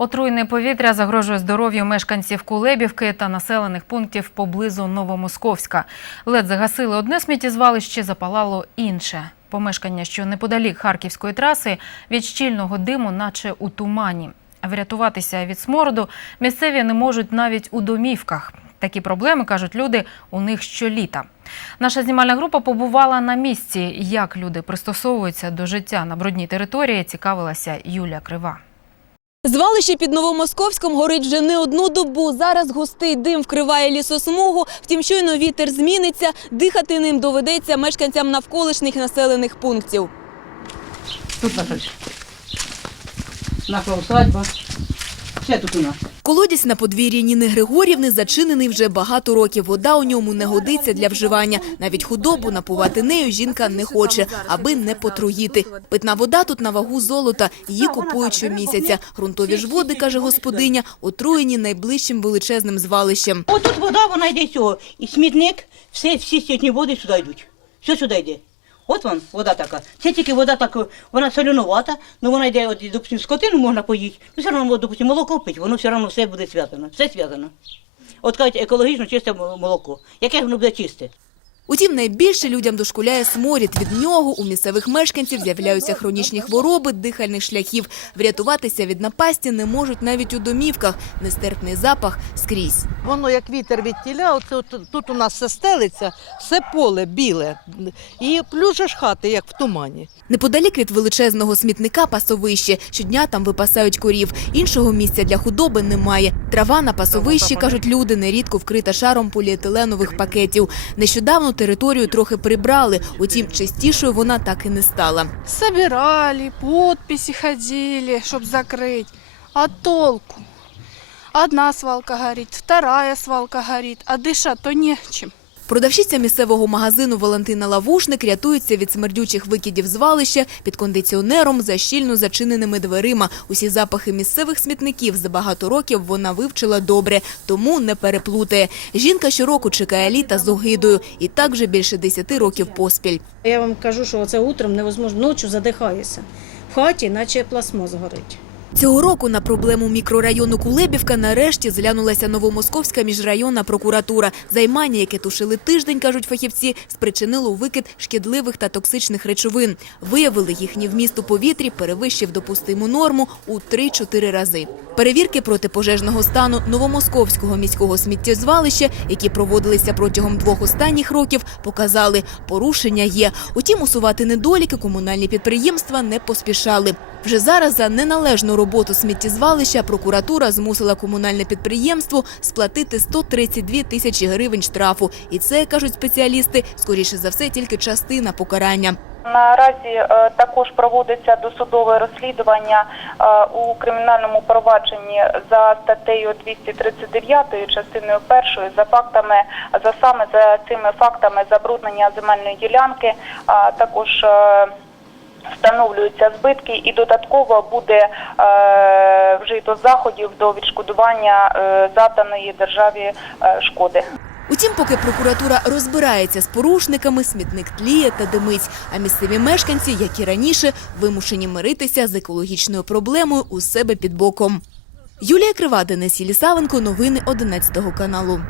Отруйне повітря загрожує здоров'ю мешканців Кулебівки та населених пунктів поблизу Новомосковська. Лед загасили одне сміттєзвалище, запалало інше. Помешкання, що неподалік Харківської траси, від щільного диму, наче у тумані. Врятуватися від смороду місцеві не можуть навіть у домівках. Такі проблеми, кажуть люди, у них щоліта. Наша знімальна група побувала на місці. Як люди пристосовуються до життя на брудній території, цікавилася Юля Крива. Звалище під Новомосковськом горить вже не одну добу. Зараз густий дим вкриває лісосмугу. Втім, щойно вітер зміниться, дихати ним доведеться мешканцям навколишніх населених пунктів. Тут наша, наша усадьба. Все тут у нас. Колодязь на подвір'ї Ніни Григорівни зачинений вже багато років. Вода у ньому не годиться для вживання. Навіть худобу напувати нею жінка не хоче, аби не потруїти. Питна вода тут на вагу золота. Її купують щомісяця. Грунтові ж води, каже господиня, отруєні найближчим величезним звалищем. Отут вода, вона йде цього. І смітник, все, всі стітні води сюди йдуть. Все сюди йде. От вон, вода така. Це тільки вода така, вона солюнувата, але вона йде, от, допустим, скотину можна поїти, ну все одно, допустим, молоко пить, воно все одно все буде зв'язано. Все зв'язано. От кажуть, екологічно чисте молоко. Яке воно буде чисте? Утім, найбільше людям дошкуляє сморід. Від нього у місцевих мешканців з'являються хронічні хвороби дихальних шляхів. Врятуватися від напасті не можуть навіть у домівках. Нестерпний запах скрізь. Воно як вітер від тіля, оце от, тут у нас все стелиться, все поле біле. І плюс же ж хати, як в тумані. Неподалік від величезного смітника пасовище. Щодня там випасають корів. Іншого місця для худоби немає. Трава на пасовищі, кажуть люди, нерідко вкрита шаром поліетиленових пакетів. Нещодавно територію трохи прибрали, утім, чистішою вона так і не стала. Собирали, подписи ходили, чтобы закрыть. А толку? Одна свалка горит, вторая свалка горит, а дышать то нечем. Продавщиця місцевого магазину Валентина Лавушник рятується від смердючих викидів звалища під кондиціонером за щільно зачиненими дверима. Усі запахи місцевих смітників за багато років вона вивчила добре, тому не переплутає. Жінка щороку чекає літа з огидою і так вже більше 10 років поспіль. Я вам кажу, що це утром невозможно, ночі задихаюся. В хаті, наче пластмас горить. Цього року на проблему мікрорайону Кулебівка нарешті зглянулася Новомосковська міжрайонна прокуратура. Займання, яке тушили тиждень, кажуть фахівці, спричинило викид шкідливих та токсичних речовин. Виявили їхній вміст у повітрі перевищив допустиму норму у 3-4 рази. Перевірки протипожежного стану Новомосковського міського сміттєзвалища, які проводилися протягом двох останніх років, показали – порушення є. Утім, усувати недоліки комунальні підприємства не поспішали. Вже зараз за неналежну роботу сміттєзвалища прокуратура змусила комунальне підприємство сплатити 132 тисячі гривень штрафу. І це, кажуть спеціалісти, скоріше за все тільки частина покарання. Наразі е, також проводиться досудове розслідування е, у кримінальному провадженні за статтею 239 частиною першої за фактами за саме за цими фактами забруднення земельної ділянки. а Також е, встановлюються збитки, і додатково буде е, вжито заходів до відшкодування е, завданої державі е, шкоди. Утім, поки прокуратура розбирається з порушниками, смітник тліє та димить. А місцеві мешканці, як і раніше, вимушені миритися з екологічною проблемою у себе під боком. Юлія Крива, Денис Єлісавенко, новини 11 каналу.